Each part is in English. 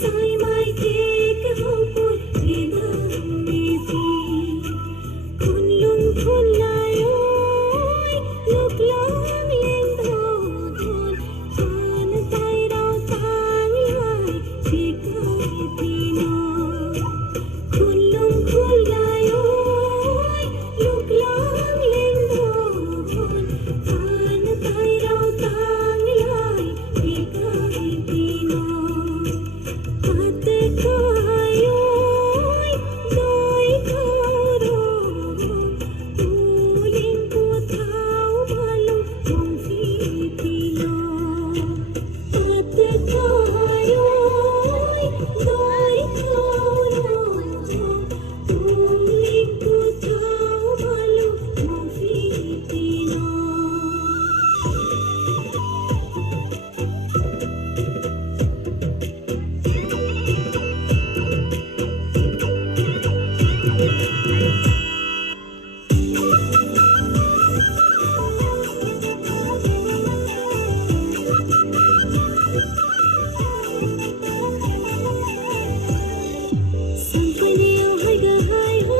Sai mai ke ho por vedam kunlung khulayoy luklam lengdon han tai rao tang lai chikai tino kunlung khulayoy luklam lengdon han tai rao tang lai chikai tino ate kayoy doi kharo uling puthau balong kong fitilo ate kayoy doi kharo uling puthau balong kong fitilo Sampai neo hai ga hai hoi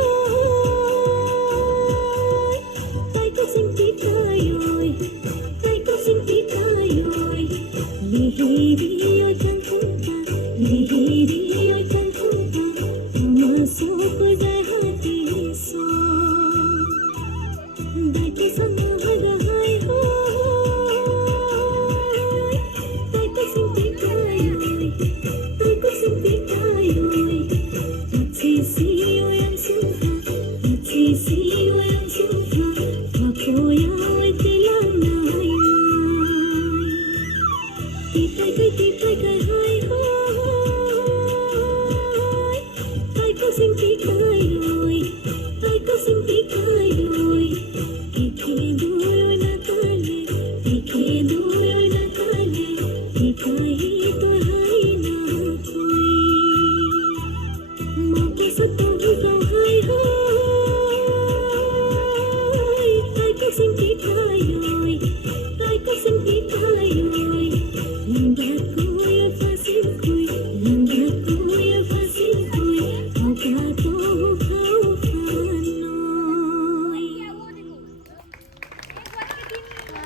tai ko sing pitayoi tai ko sing pitayoi lihiri oi kan kuta lihiri oi kan kuta maso ko jai hati so dai ke sang hai ga hai hoi tai ko sing pitayoi tai ko sing pitayoi Sisi yang suka, sisi yang suka, aku yang tilam nayai. Tipai kai hai hai, tai ko sing tikai loi, tai ko sing tikai loi. Ike duloy na kale, tikai